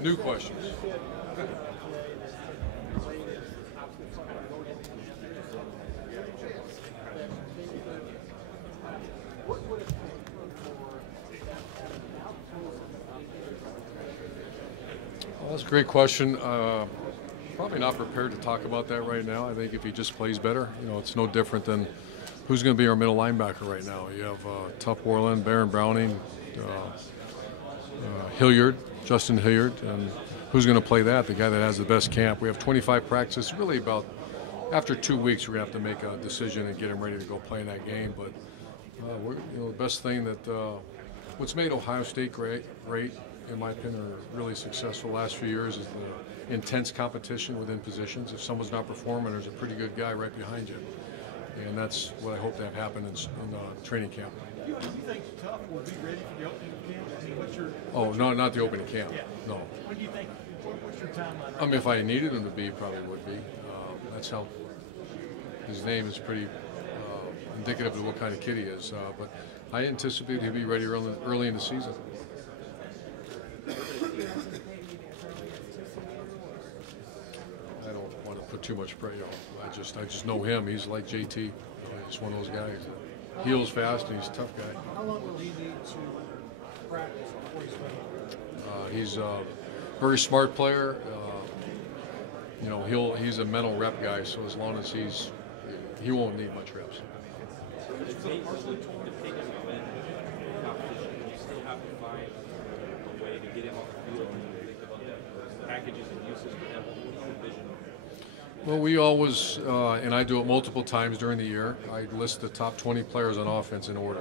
New questions. Well, that's a great question. Probably not prepared to talk about that right now. I think if he just plays better, it's no different than who's going to be our middle linebacker right now. You have Tuff Worland, Baron Browning, Hilliard, Justin Hilliard, and who's going to play that? The guy that has the best camp. We have 25 practices. Really about after 2 weeks, we're going to have to make a decision and get him ready to go play in that game. But the best thing that what's made Ohio State great, in my opinion, or really successful the last few years is the intense competition within positions. If someone's not performing, there's a pretty good guy right behind you. And that's what I hope to have happen in training camp. Do you think Tuff will be ready for the opening camp? I mean, no, not the opening camp. Yeah. No. When do you think? What's your timeline? I mean, if I needed him to be, probably would be. That's how his name is pretty indicative of what kind of kid he is. But I anticipate he'll be ready early in the season. I don't want to put too much pressure. I just know him. He's like JT. He's one of those guys. Heals fast and he's a tough guy. How long will he need to practice before he's ready? He's a very smart player. He's a mental rep guy. So as long as he won't need much reps. Well, we always, and I do it multiple times during the year, I list the top 20 players on offense in order.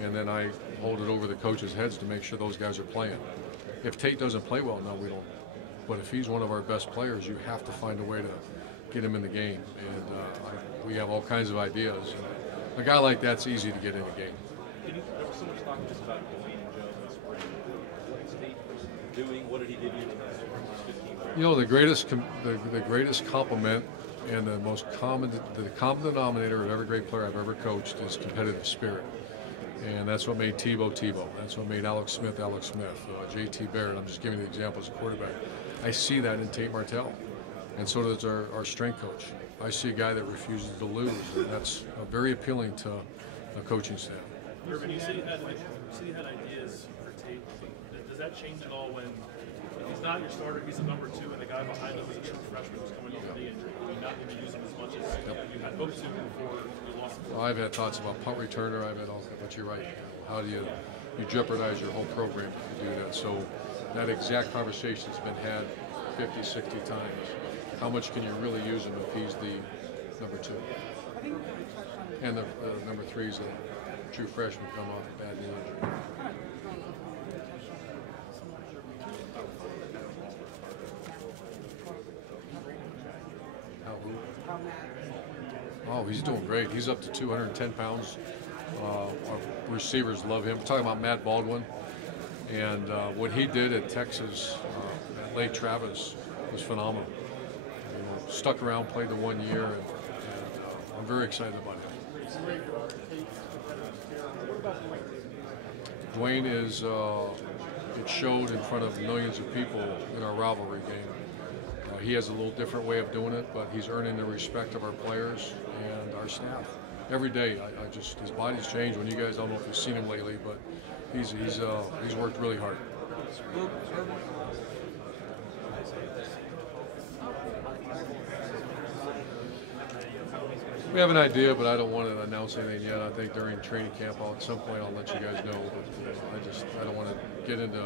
And then I hold it over the coaches' heads to make sure those guys are playing. If Tate doesn't play well, no, we don't. But if he's one of our best players, you have to find a way to get him in the game. And we have all kinds of ideas. And a guy like that's easy to get in the game. There was so much talk just about Dwayne and Joe in the spring. What is Tate doing? What did he give you in the last 15 years? The greatest compliment and the common denominator of every great player I've ever coached is competitive spirit. And that's what made Tebow. That's what made Alex Smith. JT Barrett. I'm just giving you the example as a quarterback. I see that in Tate Martell. And so does our strength coach. I see a guy that refuses to lose, and that's very appealing to a coaching staff. Urban, you said you had ideas for Tate. Does that change at all when he's not your starter, he's a number two, and the guy behind him is a true freshman who's coming off the knee injury? You're not going to use him as much as you had hoped to before you lost him. Well, I've had thoughts about punt returner. I've had all that, but you're right. How do you jeopardize your whole program if you do that? So that exact conversation's been had 50, 60 times. How much can you really use him if he's the number two? And the number three is a true freshman coming off a bad knee injury. Oh, he's doing great. He's up to 210 pounds. Our receivers love him. We're talking about Matt Baldwin. And what he did at Texas, at Lake Travis, was phenomenal. Stuck around, played the 1 year, and I'm very excited about him. Dwayne is, it showed in front of millions of people in our rivalry game. He has a little different way of doing it, but he's earning the respect of our players and our staff. Every day, his body's changed. When you guys don't know if you've seen him lately, but he's worked really hard. We have an idea, but I don't want to announce anything yet. I think during training camp, at some point, I'll let you guys know. But I don't want to get into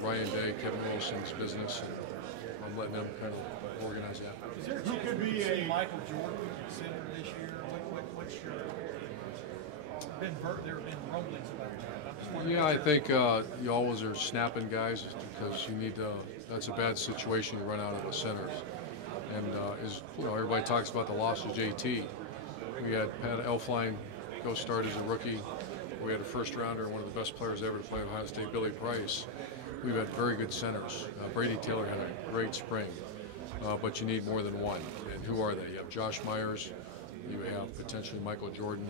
Ryan Day, Kevin Wilson's business. And I'm letting them kind of organize that. Who could be a Michael Jordan center this year? What's your? There have been rumblings about that. Yeah, I think you always are snapping guys because you need to. That's a bad situation to run out of the centers. And everybody talks about the loss of JT. We had Pat Elflein go start as a rookie. We had a first rounder, one of the best players ever to play at Ohio State, Billy Price. We've had very good centers. Brady Taylor had a great spring, but you need more than one. And who are they? You have Josh Myers, you have potentially Michael Jordan,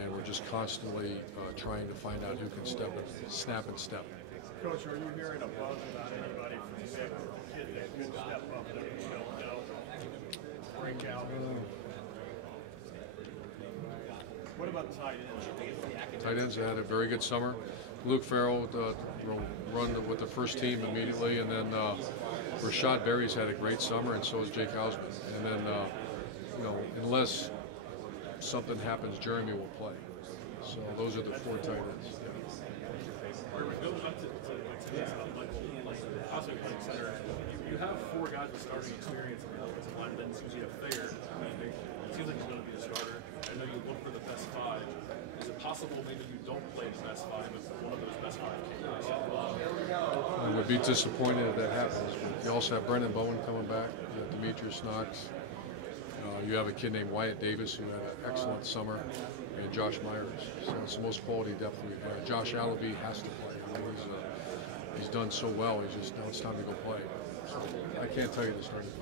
and we're just constantly trying to find out who can snap and step. Coach, are you hearing a buzz about anybody from the kid that could step up that we don't know, break out? What about tight ends? Tight ends had a very good summer. Luke Farrell run with the first team immediately, and then Rashad Berry's had a great summer, and so has Jake Hausman. And then, unless something happens, Jeremy will play. So those are the 4 tight ends. Going back to this, also playing center, you have 4 guys with starting experience in the offensive line, and then as soon as you have Thayer, it seems like he's going to be the starter. I know you look for the best 5. Is it possible maybe you don't play the best 5 if one of those best 5 came out? I would be disappointed if that happens. But you also have Brendan Bowen coming back. You have Demetrius Knox. You have a kid named Wyatt Davis who had an excellent summer, and Josh Myers. So it's the most quality depth we've had. Josh Allaby has to play. I mean, he's done so well. Now it's time to go play. So I can't tell you the starting 5.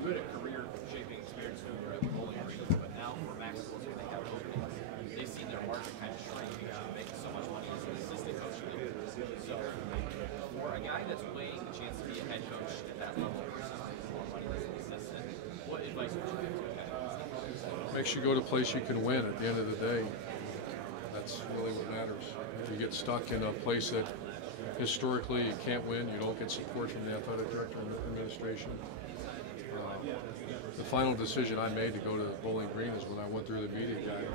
You had a career-shaping experience when you were at the Bowling Green, but now for Max Sports, when they have openings, they've seen their market kind of shrink because you're making so much money as an assistant coach. So for a guy that's weighing the chance to be a head coach at that level versus making more money as an assistant, what advice would you give to a guy? Make sure you go to a place you can win at the end of the day. That's really what matters. If you get stuck in a place that historically you can't win, you don't get support from the athletic director and the administration. The final decision I made to go to Bowling Green is when I went through the media guide,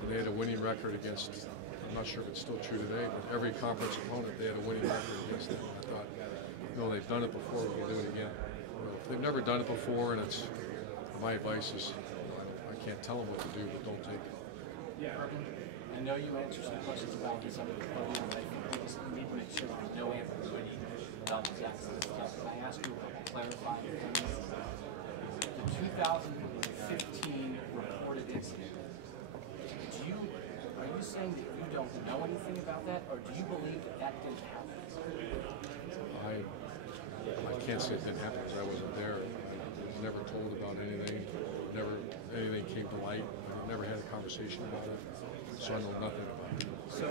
and they had a winning record against, I'm not sure if it's still true today, but every conference opponent, they had a winning record against them. I thought, they've done it before, we can do it again. If they've never done it before, and it's, my advice is, I can't tell them what to do, but don't take it. I know you answered some questions about this on the podium, but I think we just need to make sure there's no ambiguity about Zach Smith. Can I ask you a couple clarifying things? The 2015 reported incident, are you saying that you don't know anything about that, or do you believe that that didn't happen? I can't say it didn't happen because I wasn't there. I was never told about anything. Never anything came to light. I never had a conversation about it. So I know nothing about it. So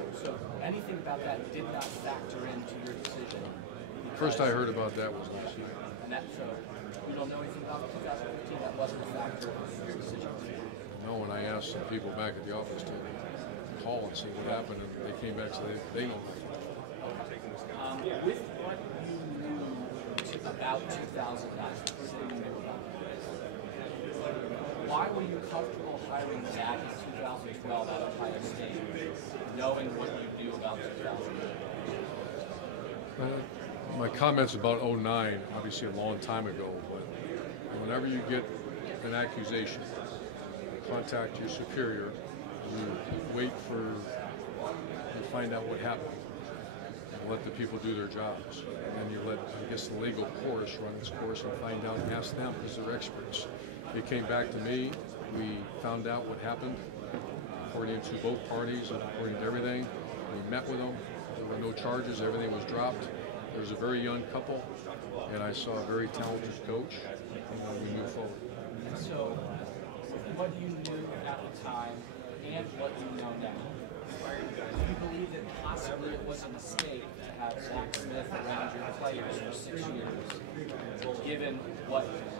anything about that did not factor into your decision? First I heard about that was last year. And that, so you don't know anything about 2015? That wasn't a factor in your decision? No, when I asked some people back at the office to call and see what happened, and they came back and said they know nothing. With what you knew about 2009, why were you comfortable hiring Zach in 2012 at Ohio State, knowing what you knew about 2009? My comments about 09, obviously a long time ago, but whenever you get an accusation, contact your superior, you wait for, you find out what happened, and let the people do their jobs. And you let, I guess, the legal course run its course and find out and ask them because they're experts. They came back to me, we found out what happened according to both parties and according to everything. We met with them, there were no charges, everything was dropped. There was a very young couple, and I saw a very talented coach, and we moved forward. So, what you knew at the time and what you know now, do you believe that possibly it was a mistake to have Zach Smith around your players for 6 years, given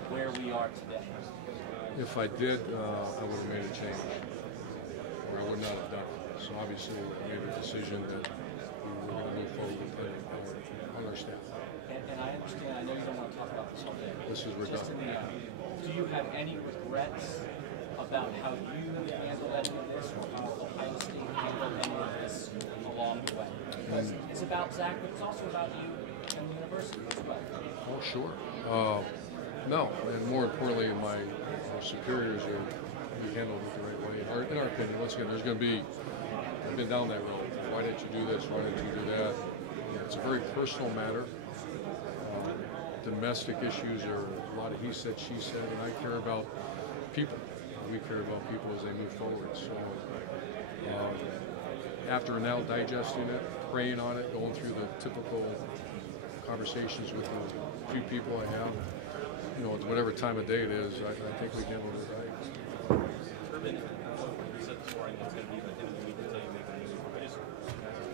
where we are today? If I did, I would have made a change, or I would not have done it. So obviously, I made a decision that we were going to move forward with other staff. And I understand, I know you don't want to talk about this all day. This is Just in the end, do you have any regrets about how you handled any of this, or how Ohio State handled any of this along the way? Because it's about Zach, but it's also about you and the university as well. Oh, sure. No, and more importantly, my superiors we handled it the right way. In our opinion, once again, there's going to be, I've been down that road. Why didn't you do this? Why didn't you do that? It's a very personal matter. Domestic issues are a lot of he said, she said, and I care about people. We care about people as they move forward. So after now digesting it, praying on it, going through the typical conversations with the few people I have, whatever time of day it is, I think we handled it right. You said this morning it's going to be the end of the week until you make a move.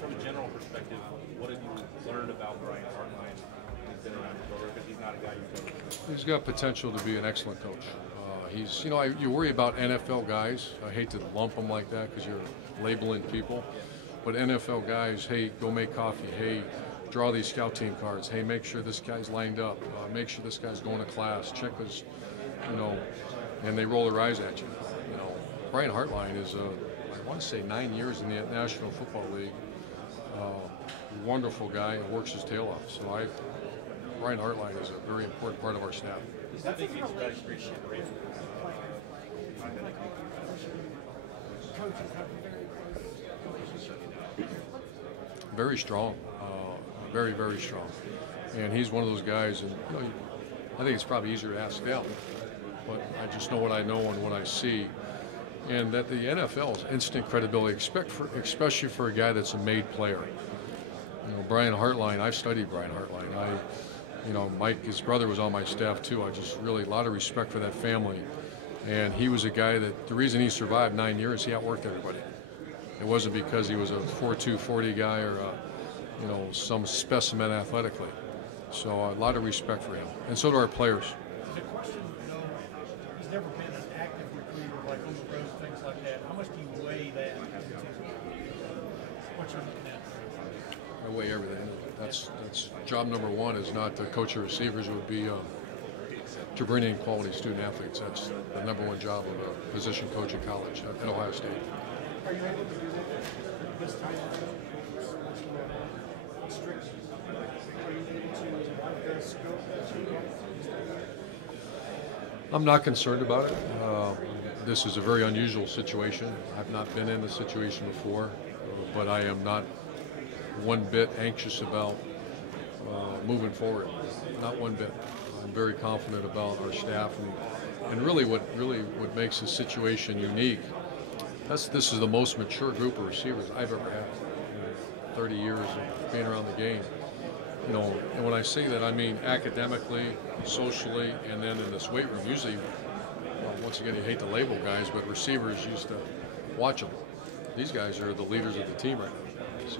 From a general perspective, what have you learned about Brian Hartline when he's been around the program? Because he's not a guy you coach. He's got potential to be an excellent coach. He's, you know, you worry about NFL guys. I hate to lump them like that because you're labeling people. But NFL guys, hey, go make coffee. Hey, draw these scout team cards. Hey, make sure this guy's lined up. Make sure this guy's going to class. Check his, you know, and they roll their eyes at you. You know, Brian Hartline is, I want to say 9 years in the National Football League. Wonderful guy, works his tail off. So Brian Hartline is a very important part of our staff. I think he's very appreciated. Very strong, very, very strong. And he's one of those guys, and you know, I think it's probably easier to ask them, but I just know what I know and what I see. And that the NFL is instant credibility, especially for a guy that's a made player. You know, Brian Hartline, I've studied Brian Hartline. You know, Mike, his brother, was on my staff too. I just really, a lot of respect for that family. And he was a guy that, the reason he survived 9 years, he outworked everybody. It wasn't because he was a 4.2 40 guy or you know, some specimen athletically. So a lot of respect for him, and so do our players. The question, you know, he's never been an active recruiter, like on the road, things like that. How much do you weigh that? What you're looking at? I weigh everything. That's job number one. Is not to coach your receivers. It would be to bring in quality student athletes. That's the number one job of a position coach in college at Ohio State. Are you able to do that this time? Strict. Are you able to like the scope that you have? I'm not concerned about it. This is a very unusual situation. I've not been in this situation before, but I am not one bit anxious about moving forward. Not one bit. I'm very confident about our staff, and really what makes the situation unique. This is the most mature group of receivers I've ever had. 30 years of being around the game. You know, and when I say that, I mean academically, socially, and then in this weight room. Usually, well, once again, you hate to label guys, but receivers used to watch them. These guys are the leaders of the team right now. So,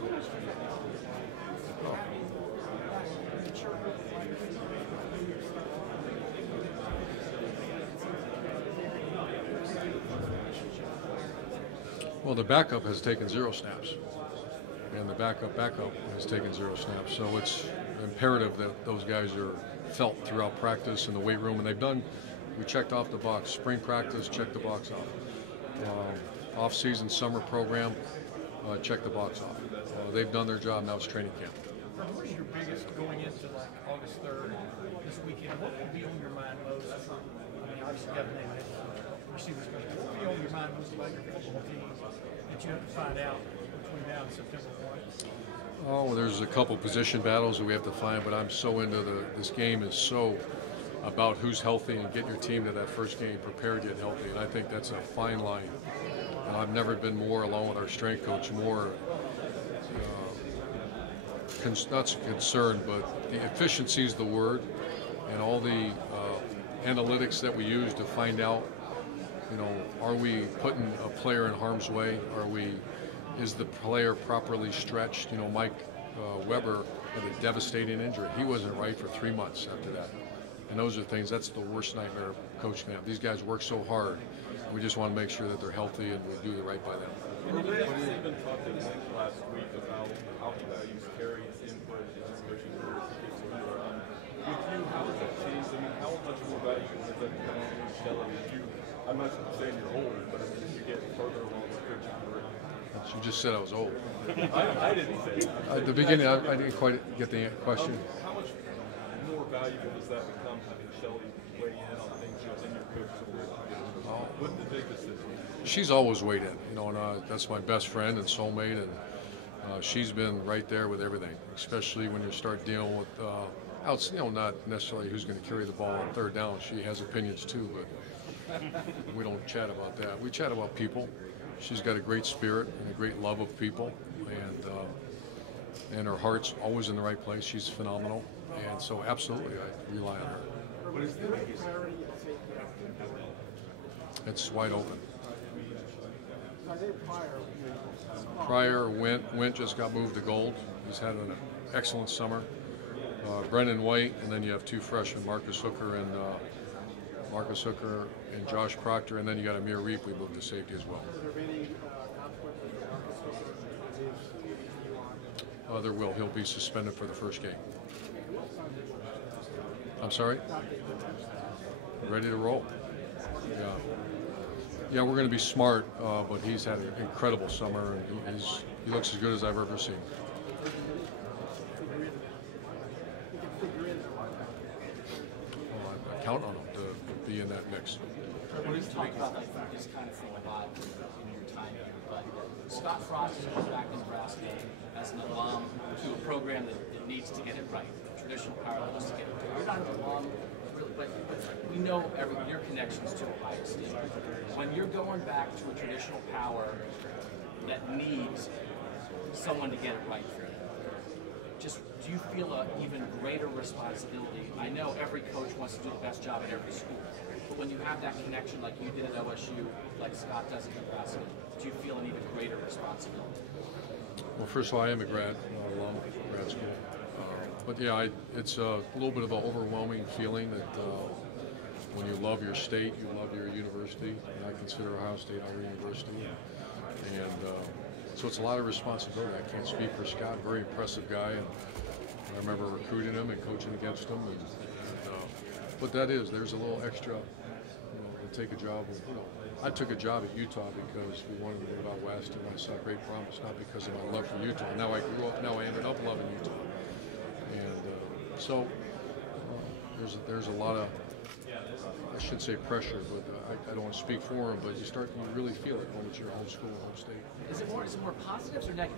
well, the backup has taken 0 snaps, and the backup has taken 0 snaps. So it's imperative that those guys are felt throughout practice in the weight room, and they've done. We checked off the box. Spring practice, checked the box off. Off-season summer program, check the box off. They've done their job. Now it's training camp. What is your biggest going into like August 3rd this weekend? What will be on your mind most? I mean, obviously, you got to name it. Receivers, but what will be on your mind most about your football team that you have to find out between now and September 1? Oh, there's a couple position battles that we have to find, but I'm so into this game is so about who's healthy and get your team to that first game prepared yet healthy, and I think that's a fine line. And I've never been more, along with our strength coach, more not concerned, but the efficiency is the word, and all the analytics that we use to find out, you know, are we putting a player in harm's way? Is the player properly stretched? You know, Mike Weber had a devastating injury. He wasn't right for 3 months after that. And those are things, that's the worst nightmare a coach can have. These guys work so hard. We just want to make sure that they're healthy and we do the right by them. You've been talking last week about how he values Terry's input and inspiration for his kids to run. With you, how has that changed? I mean, how much more valuable does that become on Shelley as you? I'm not saying you're older, but I mean, as you get further along the coaching career. You just said I was old. I didn't say it. At the beginning, I didn't quite get the question. How much more valuable does that become having Shelley weigh in on things in your coach's career? With the big decisions? She's always weighed in, you know, and that's my best friend and soulmate, and she's been right there with everything, especially when you start dealing with, you know, not necessarily who's going to carry the ball on third down. She has opinions too, but we don't chat about that. We chat about people. She's got a great spirit and a great love of people, and her heart's always in the right place. She's phenomenal, and so absolutely I rely on her. What is the biggest? It's wide open. Pryor went just got moved to gold. He's had excellent summer. Brendan White, and then you have two freshmen, Marcus Hooker and Josh Proctor, and then you got Amir Reap. We moved to safety as well. There will. He'll be suspended for the first game. I'm sorry? Ready to roll. Yeah. Yeah, we're going to be smart, but he's had an incredible summer, and he looks as good as I've ever seen. I count on him to be in that mix. We've talked about this kind of thing a lot in your time here, but Scott Frost comes back to Nebraska as an alum to a program that needs to get it right. Traditional power levels to get it right. You're not an alum, really, but we know your connections to Ohio State. When you're going back to a traditional power that needs someone to get it right for you, just do you feel an even greater responsibility? I know every coach wants to do the best job at every school, but when you have that connection like you did at OSU, like Scott does at Nebraska, do you feel an even greater responsibility? Well, first of all, I am a grad school. But yeah, it's a little bit of an overwhelming feeling that when you love your state, you love your university, and I consider Ohio State our university. And so it's a lot of responsibility. I can't speak for Scott, very impressive guy, and I remember recruiting him and coaching against him. But there's a little extra, to take a job. I took a job at Utah because we wanted to move out west, and I saw great promise, not because of my love for Utah. Now I ended up loving Utah. And so there's a lot of, I should say pressure, but I don't want to speak for him, but you really feel it when it's your home school, home state. Is it more positives or negatives?